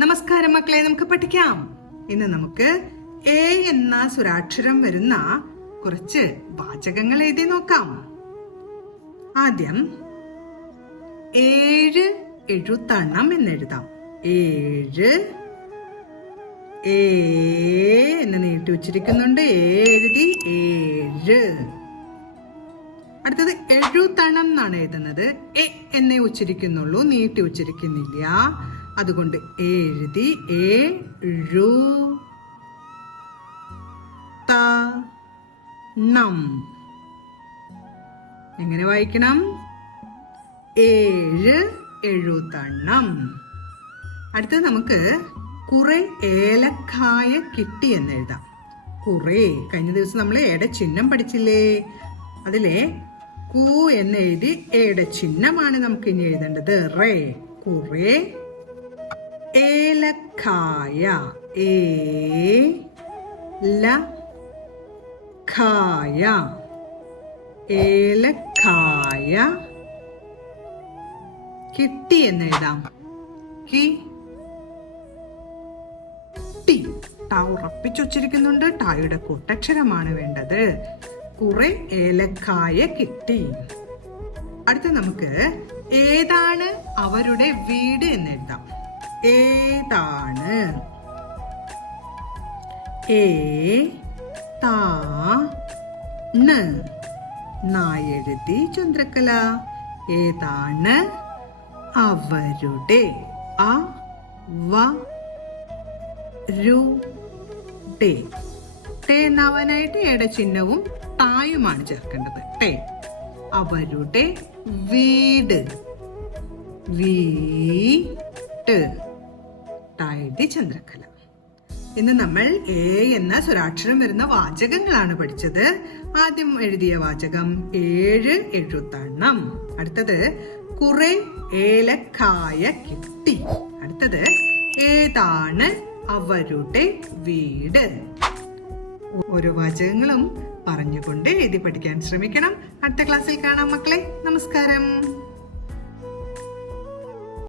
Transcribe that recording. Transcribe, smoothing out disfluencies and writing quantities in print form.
നമസ്കാരം മക്കളെ, നമുക്ക് പഠിക്കാം. ഇന്ന് നമുക്ക് എ എന്ന സ്വരാക്ഷരം വരുന്ന കുറച്ച് വാചകങ്ങൾ എഴുതി നോക്കാം. ആദ്യം 7 എഴുത്തണം എന്നെഴുതാം. 7 എന്ന് നീട്ടി ഉച്ചരിക്കുന്നുണ്ട്. എഴുതി 7. അടുത്തത് എഴുതണം എന്നാണ് എഴുതുന്നത്. എ എന്നേ ഉച്ചരിക്കുന്നുള്ളൂ, നീട്ടി ഉച്ചരിക്കുന്നില്ല. അതുകൊണ്ട് എഴുതി എഴുതണം. എങ്ങനെ വായിക്കണം? 7 എഴുതണം. അടുത്തത് നമുക്ക് കുറെ ഏലക്കായ കിട്ടി എന്ന് എഴുതാം. കുറെ, കഴിഞ്ഞ ദിവസം നമ്മൾ എയുടെ ചിഹ്നം പഠിച്ചില്ലേ? അതിലെ കു എന്ന് എഴുതി എയുടെ ചിഹ്നമാണ് നമുക്ക് ഇനി എഴുതേണ്ടത്. റേ. കുറെ ഏലക്കായ. ഏലക്കായ. ഏലക്കായ കിട്ടി എന്ന് എഴുതാം. കിട്ടി. ടാ ഉറപ്പിച്ചുച്ചരിക്കുന്നുണ്ട്. ടായുടെ കൂട്ടക്ഷരമാണ് വേണ്ടത്. കുറെ ഏലക്കായ കിട്ടി. അടുത്ത നമുക്ക് ഏതാണ് അവരുടെ വീട് എന്ന് എഴുതാം. ഏതാണ്. എഴുതി ചന്ദ്രകല. ഏതാണ് അവരുടെ. അവരുടെ. ടേ എന്നാവാനായിട്ട് എയുടെ ചിഹ്നവും ടായുമാണ് ചേർക്കേണ്ടത്. ടേ. അവരുടെ വീട്. വീട്. ടായെഴുതി ചന്ദ്രകല. ഇന്ന് നമ്മൾ എ എന്ന സ്വരാക്ഷരം വരുന്ന വാചകങ്ങളാണ് പഠിച്ചത്. ആദ്യം എഴുതിയ വാചകം 7 എഴുതണം. അടുത്തത് കുറെ ഏലക്കായ കിട്ടി. അടുത്തത് ഏതാണ് അവരുടെ വീട്. ഓരോ വാചകങ്ങളും പറഞ്ഞുകൊണ്ട് എഴുതി പഠിക്കാൻ ശ്രമിക്കണം. അടുത്ത ക്ലാസ്സിൽ കാണാം മക്കളെ. നമസ്കാരം.